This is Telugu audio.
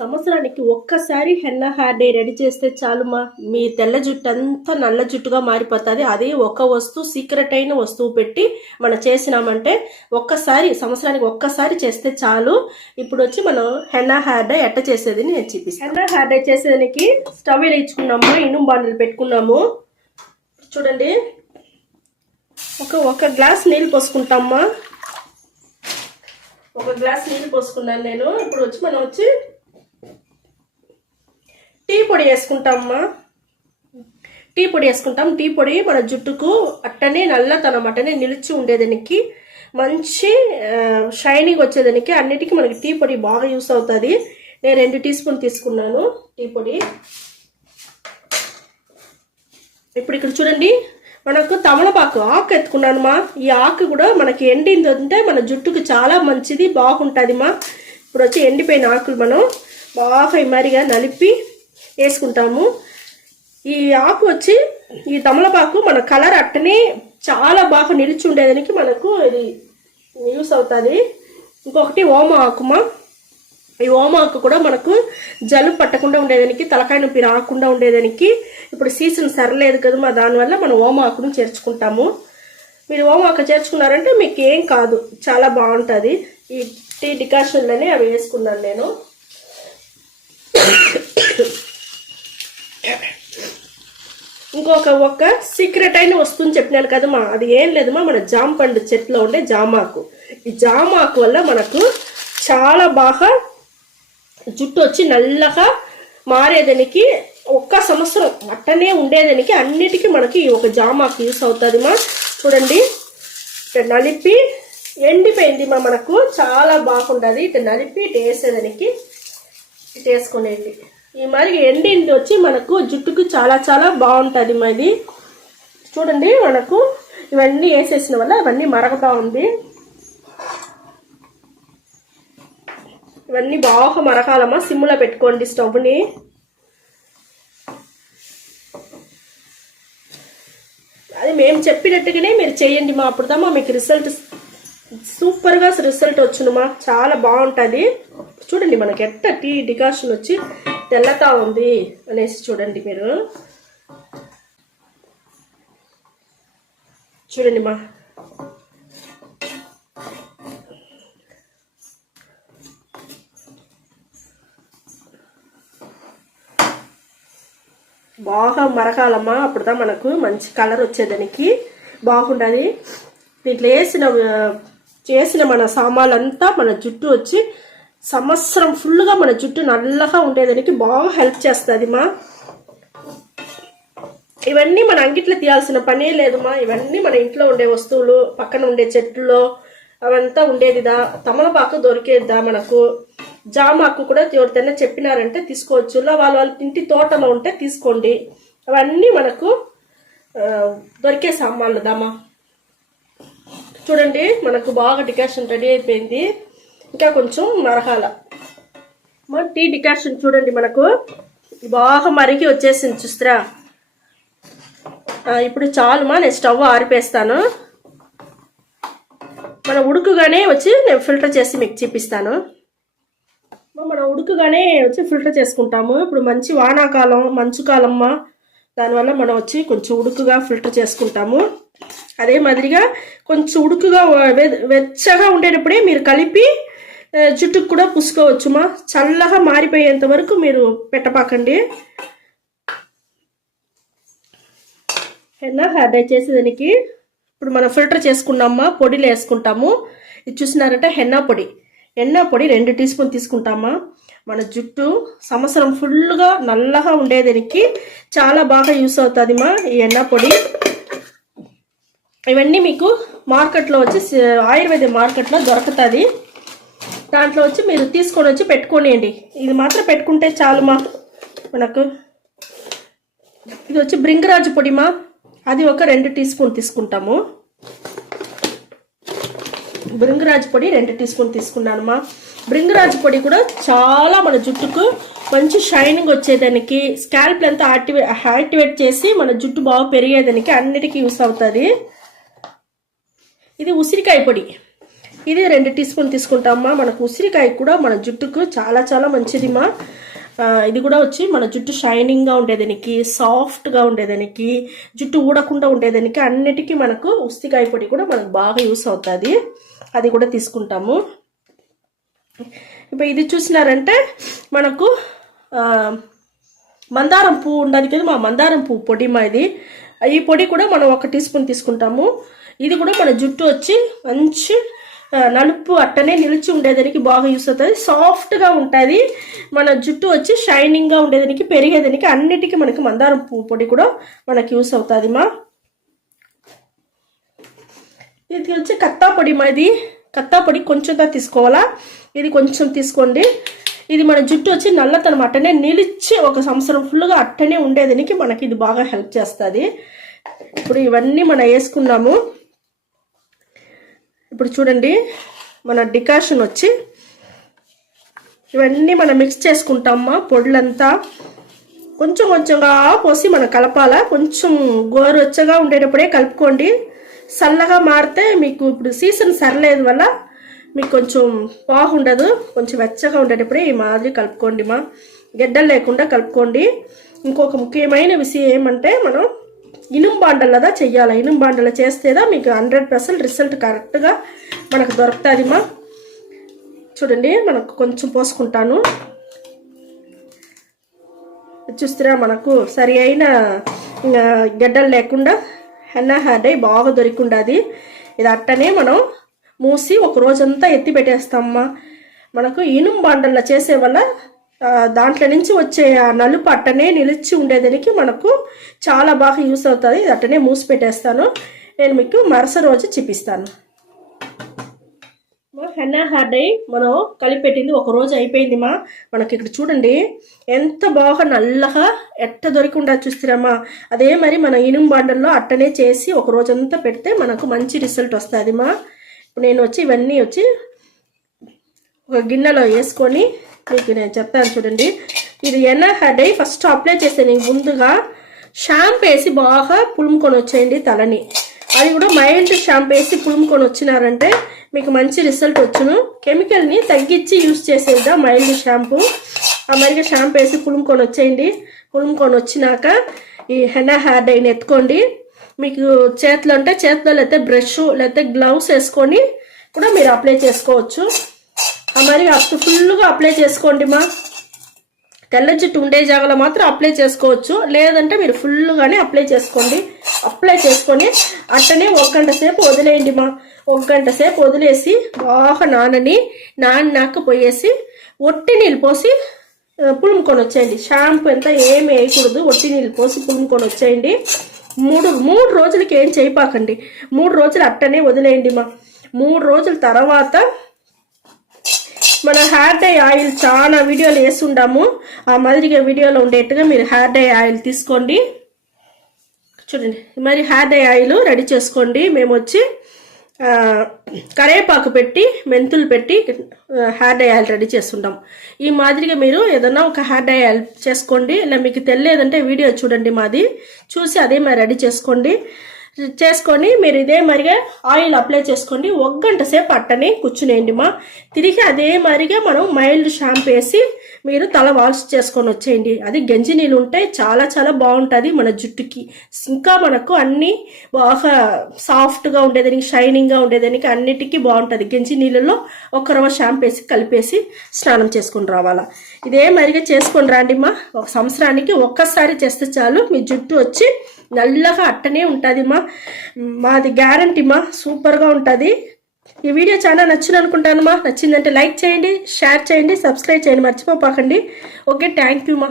సంవత్సరానికి ఒక్కసారి హెన్నా హెయిర్ డే రెడీ చేస్తే చాలుమా? మీ తెల్ల జుట్టు అంతా నల్ల జుట్టుగా మారిపోతుంది. అదే ఒక వస్తువు సీక్రెట్ అయిన వస్తువు పెట్టి మనం చేసినామంటే ఒక్కసారి సంవత్సరానికి ఒక్కసారి చేస్తే చాలు. ఇప్పుడు వచ్చి మనం హెన్నా హెయిర్ డే ఎట్ట చేసేది నేను చూపిస్తాను హెన్నా హెయిర్ డే చేసేదానికి స్టవ్ వేయించుకున్నాము ఇనుము బాండలు పెట్టుకున్నాము. చూడండి. ఒక ఒక గ్లాస్ నీళ్ళు పోసుకుంటామ్మా ఒక గ్లాస్ నీళ్ళు పోసుకున్నాను నేను. ఇప్పుడు వచ్చి మనం వచ్చి టీ పొడి వేసుకుంటామమ్మా టీ పొడి వేసుకుంటాం. టీ పొడి మన జుట్టుకు అట్టనే నల్లతనం అట్టనే నిలిచి ఉండేదానికి మంచి షైనింగ్ వచ్చేదానికి అన్నిటికీ మనకి టీ పొడి బాగా యూస్ అవుతుంది. నేను రెండు టీ స్పూన్ తీసుకున్నాను టీ పొడి. ఇప్పుడు ఇక్కడ చూడండి మనకు తమలపాకు ఆకు ఎత్తుకున్నాను మా. ఈ ఆకు కూడా మనకి ఎండింది ఉంటే మన జుట్టుకు చాలా మంచిది బాగుంటుంది మా. ఇప్పుడు వచ్చి ఎండిపోయిన ఆకులు మనం బాగా మరిగా నలిపి వేసుకుంటాము. ఈ ఆకు వచ్చి ఈ తమలపాకు మన కలర్ అట్టనే చాలా బాగా నిలిచి ఉండేదానికి మనకు ఇది యూస్ అవుతుంది. ఇంకొకటి ఓమ ఆకుమా. ఈ ఓమాకు కూడా మనకు జలుబు పట్టకుండా ఉండేదానికి తలకాయ నొప్పి రాకుండా ఉండేదానికి ఇప్పుడు సీజన్ సరలేదు కదా మా దానివల్ల మనం ఓమాకును చేర్చుకుంటాము. మీరు ఓమాకు చేర్చుకున్నారంటే మీకు ఏం కాదు చాలా బాగుంటుంది. ఈ టీ డికాషన్లోనే అవి వేసుకున్నాను నేను. ఇంకొక ఒక్క సీక్రెట్ అయిన వస్తువుని చెప్పినాను కదమ్మా. అది ఏం లేదమ్మా మన జామ పండు చెట్లో ఉండే జామాకు. ఈ జామాకు వల్ల మనకు చాలా బాగా జుట్టు వచ్చి నల్లగా మారేదానికి ఒక్క సంవత్సరం అట్టనే ఉండేదానికి అన్నిటికీ మనకి ఈ ఒక జామాకు యూస్ అవుతుంది మా చూడండి. ఇటు నలిపి ఎండిపోయింది మా మనకు. చాలా బాగుంటుంది ఇటు నలిపి ఇటు వేసేదానికి. ఇటు వేసుకునేది. ఈ మరి ఎండింది వచ్చి మనకు జుట్టుకు చాలా చాలా బాగుంటుంది మరి. చూడండి మనకు ఇవన్నీ వేసేసిన వల్ల ఇవన్నీ మరగతా ఉంది. ఇవన్నీ బాగా మరకాలమ్మా సిమ్లో పెట్టుకోండి స్టవ్ని. అది మేము చెప్పినట్టుగానే మీరు చేయండి మా. అప్పుడుదామా మీకు రిజల్ట్ సూపర్గా రిజల్ట్ వచ్చిందమ్మా చాలా బాగుంటుంది. చూడండి మనకి ఎట్ట టీ డికాషన్ వచ్చి తెల్లగా ఉంది అనేసి చూడండి మీరు. చూడండి మా. బాగా మరకాలమ్మా అప్పుడుదా మనకు మంచి కలర్ వచ్చేదానికి. బాగుండాలి. దీంట్లో వేసిన చేసిన మన సామాన్లంతా మన జుట్టు వచ్చి సంవత్సరం ఫుల్గా మన జుట్టు నల్లగా ఉండేదానికి బాగా హెల్ప్ చేస్తుంది మా. ఇవన్నీ మన అంగిట్లో తీయాల్సిన పనే లేదుమా ఇవన్నీ మన ఇంట్లో ఉండే వస్తువులు పక్కన ఉండే చెట్లు అవంతా ఉండేదిదా. తమలపాకు దొరికేదిదా మనకు? జామాకు కూడా ఎవరితోనే చెప్పినారంటే తీసుకోవచ్చు. ఇలా వాళ్ళ వాళ్ళ ఇంటి తోటలో ఉంటే తీసుకోండి. అవన్నీ మనకు దొరికే సామాన్లు దామా చూడండి మనకు బాగా డికాషన్ రెడీ అయిపోయింది. ఇంకా కొంచెం మరహాల మా టీ డికాషన్ చూడండి మనకు. బాగా మరిగి వచ్చేసింది చూస్తారా. ఇప్పుడు చాలుమా నేను స్టవ్ ఆరిపేస్తాను. మన ఉడుకుగానే వచ్చి నేను ఫిల్టర్ చేసి మీకు చూపిస్తాను. అమ్మ, మనం ఉడుకుగానే వచ్చి ఫిల్టర్ చేసుకుంటాము. ఇప్పుడు మంచి వానాకాలం మంచు కాలమ్మా. దానివల్ల మనం వచ్చి కొంచెం ఉడుకుగా ఫిల్టర్ చేసుకుంటాము. అదే మాదిరిగా కొంచెం ఉడుకుగా వె- వెచ్చగా ఉండేటప్పుడే మీరు కలిపి జుట్టుకు కూడా పూసుకోవచ్చుమా? చల్లగా మారిపోయేంత వరకు మీరు పెట్టపాకండి. హెన్నా హెయిర్ చేసేదానికి. ఇప్పుడు మనం ఫిల్టర్ చేసుకున్నామా? పొడిలో వేసుకుంటాము. ఇది చూసినారంటే హెన్నా పొడి. ఎన్న పొడి రెండు టీ స్పూన్ తీసుకుంటామా? మన జుట్టు సంవత్సరం ఫుల్గా నల్లగా ఉండేదానికి చాలా బాగా యూస్ అవుతుంది మా ఈ ఎన్న పొడి. ఇవన్నీ మీకు మార్కెట్లో వచ్చి ఆయుర్వేద మార్కెట్లో దొరుకుతుంది. దాంట్లో వచ్చి మీరు తీసుకొని వచ్చి పెట్టుకోనియండి. ఇది మాత్రం పెట్టుకుంటే చాలు మా మనకు. ఇది వచ్చి బ్రింగరాజు పొడిమా. అది ఒక రెండు టీ స్పూన్ తీసుకుంటాము. బృంగరాజు పొడి రెండు టీ స్పూన్ తీసుకున్నానమ్మా బృంగరాజు పొడి కూడా చాలా మన జుట్టుకు మంచి షైనింగ్ వచ్చేదానికి స్కాల్ప్ అంతా యాక్టివే యాక్టివేట్ చేసి మన జుట్టు బాగా పెరిగేదానికి అన్నిటికీ యూస్ అవుతుంది. ఇది ఉసిరికాయ పొడి. ఇది రెండు టీ స్పూన్ తీసుకుంటామా? మనకు ఉసిరికాయ కూడా మన జుట్టుకు చాలా చాలా మంచిదిమా. ఆ, ఇది కూడా వచ్చి మన జుట్టు షైనింగ్గా ఉండేదానికి సాఫ్ట్గా ఉండేదానికి జుట్టు ఊడకుండా ఉండేదానికి అన్నిటికీ మనకు ఉసిరికాయ పొడి కూడా మనకు బాగా యూస్ అవుతుంది. అది కూడా తీసుకుంటాము. ఇప్పుడు ఇది చూసినారంటే మనకు మందారం పువ్వు ఉండదు కదా మా మందారం పువ్వు పొడి మా ఇది. ఈ పొడి కూడా మనం ఒక టీ స్పూన్ తీసుకుంటాము. ఇది కూడా మన జుట్టు వచ్చి మంచి నలుపు అట్టనే నిలిచి ఉండేదానికి బాగా యూస్ అవుతుంది. సాఫ్ట్గా ఉంటుంది. మన జుట్టు వచ్చి షైనింగ్గా ఉండేదానికి పెరిగేదానికి అన్నిటికీ మనకి మందారం పువ్వు పొడి కూడా మనకి యూస్ అవుతుంది మా. ఇది వచ్చి కత్తా పొడి మాది కత్తా పొడి కొంచెంగా తీసుకోవాలా? ఇది కొంచెం తీసుకోండి. ఇది మన జుట్టు వచ్చి నల్లతనం అట్టనే నిలిచి ఒక సంవత్సరం ఫుల్గా అట్టనే ఉండేదానికి మనకి ఇది బాగా హెల్ప్ చేస్తుంది. ఇప్పుడు ఇవన్నీ మనం వేసుకున్నాము. ఇప్పుడు చూడండి మన డికాషన్ వచ్చి ఇవన్నీ మనం మిక్స్ చేసుకుంటామా? పొడులంతా కొంచెం కొంచెంగా పోసి మనం కలపాలా? కొంచెం గోరువెచ్చగా ఉండేటప్పుడే కలుపుకోండి. చల్లగా మారితే మీకు ఇప్పుడు సీజన్ సరలేదు వల్ల మీకు కొంచెం బాగుండదు కొంచెం వెచ్చగా ఉండేటప్పుడే ఈ మాదిరి కలుపుకోండి మా. గెడ్డలు లేకుండా కలుపుకోండి. ఇంకొక ముఖ్యమైన విషయం ఏమంటే మనం ఇనుము బాండలదా చెయ్యాలి? ఇనుము బాండల చేస్తేదా మీకు హండ్రెడ్ పర్సెంట్ రిజల్ట్ కరెక్ట్గా మనకు దొరుకుతుందిమా చూడండి మనకు కొంచెం పోసుకుంటాను. చూస్తారా మనకు సరి అయిన గడ్డలు లేకుండా హెన్నా హ్యాడ్ అయి బాగా దొరికిండది ఇది అట్టనే మనం మూసి ఒక రోజంతా ఎత్తి పెట్టేస్తామమ్మా మనకు ఇనుము బాండల్లో చేసే వల్ల దాంట్లో నుంచి వచ్చే ఆ నలుపు అట్టనే నిలిచి ఉండేదానికి మనకు చాలా బాగా యూస్ అవుతుంది. ఇది అట్టనే మూసి పెట్టేస్తాను. నేను మీకు మరుస రోజు చూపిస్తాను. మా హెన్నా హార్డ్ అయి మనం కలిపెట్టింది ఒక రోజు అయిపోయింది మా. మనకి ఇక్కడ చూడండి ఎంత బాగా నల్లగా ఎట్ట దొరికిండా చూస్తున్నామా అదే మరి మన ఇనుము బండల్లో అట్టనే చేసి ఒక రోజంతా పెడితే మనకు మంచి రిజల్ట్ వస్తుంది మా. ఇప్పుడు నేను వచ్చి ఇవన్నీ వచ్చి ఒక గిన్నెలో వేసుకొని మీకు నేను చెప్తాను చూడండి. ఇది ఎన్న హెడ్ అయి ఫస్ట్ అప్లై చేస్తే నేను ముందుగా షాంప్ వేసి బాగా పులుముకొని వచ్చేయండి తలని. అది కూడా మైల్డ్ షాంప్ వేసి పులుముకొని వచ్చినారంటే మీకు మంచి రిజల్ట్ వచ్చును. కెమికల్ని తగ్గించి యూస్ చేసేదా మైల్డ్ షాంపూ ఆ మరిగా షాంపూ వేసి పులుముకొని వచ్చేయండి. పులుముకొని వచ్చినాక ఈ హెనా హెయిర్ డైని ఎత్తుకోండి. మీకు చేతిలో అంటే చేతిలో లేకపోతే బ్రష్ లేకపోతే గ్లౌస్ వేసుకొని కూడా మీరు అప్లై చేసుకోవచ్చు. మరి అప్పు ఫుల్గా అప్లై చేసుకోండి మా. తెల్ల జుట్టు ఉండే జాగాలో మాత్రం అప్లై చేసుకోవచ్చు. లేదంటే మీరు ఫుల్గానే అప్లై చేసుకోండి. అప్లై చేసుకొని అట్టనే ఒక గంట సేపు వదిలేయండి మా. ఒక గంట సేపు వదిలేసి బాగా నానని నాన్నాక పోయేసి ఒట్టి నీళ్ళు పోసి పులుముకొని వచ్చేయండి షాంపూ ఎంత ఏమి వేయకూడదు. ఒట్టి నీళ్ళు పోసి పులుముకొని వచ్చేయండి మూడు మూడు రోజులకి ఏం చేయపాకండి. మూడు రోజులు అట్టనే వదిలేయండి మా. మూడు రోజుల తర్వాత మన హెయిర్ డై ఆయిల్ చాలా వీడియోలు వేస్తుండాము ఆ మాదిరిగా వీడియోలో ఉండేట్టుగా మీరు హెయిర్ డై ఆయిల్ తీసుకోండి. చూడండి మరి హెయిర్ డై ఆయిల్ రెడీ చేసుకోండి. మేము వచ్చి కరేపాకు పెట్టి మెంతులు పెట్టి హెయిర్ డై ఆయిల్ రెడీ చేస్తుంటాం ఈ మాదిరిగా మీరు ఏదన్నా ఒక హెయిర్ డై ఆయిల్ చేసుకోండి. ఇలా మీకు తెలియదంటే వీడియో చూడండి మాది. చూసి అదే మరి రెడీ చేసుకోండి. చేసుకొని మీరు ఇదే మరిగా ఆయిల్ అప్లై చేసుకోండి. ఒక గంట సేపు అట్టనే కూర్చునేయండి మా. తిరిగి అదే మరిగా మనం మైల్డ్ షాంపూ వేసి మీరు తల వాష్ చేసుకొని వచ్చేయండి. అది గంజి నీళ్ళు ఉంటే చాలా చాలా బాగుంటుంది మన జుట్టుకి. ఇంకా మనకు అన్ని బాగా సాఫ్ట్గా ఉండేదానికి షైనింగ్గా ఉండేదానికి అన్నిటికీ బాగుంటుంది. గంజి నీళ్ళలో ఒక రవ్వ షాంపూ వేసి కలిపేసి స్నానం చేసుకొని రావాలా. ఇదే మరిగా చేసుకొని రండి మా ఒక సంవత్సరానికి ఒక్కసారి చేస్తే చాలు మీ జుట్టు వచ్చి నల్లగా అట్టనే ఉంటుంది మా మాది గ్యారంటీ మా సూపర్గా ఉంటుంది. ఈ వీడియో చాలా నచ్చింది అనుకుంటాను మా. నచ్చిందంటే లైక్ చేయండి షేర్ చేయండి సబ్స్క్రైబ్ చేయండి. మర్చిపోపాకండి. ఓకే థ్యాంక్ యూ మా.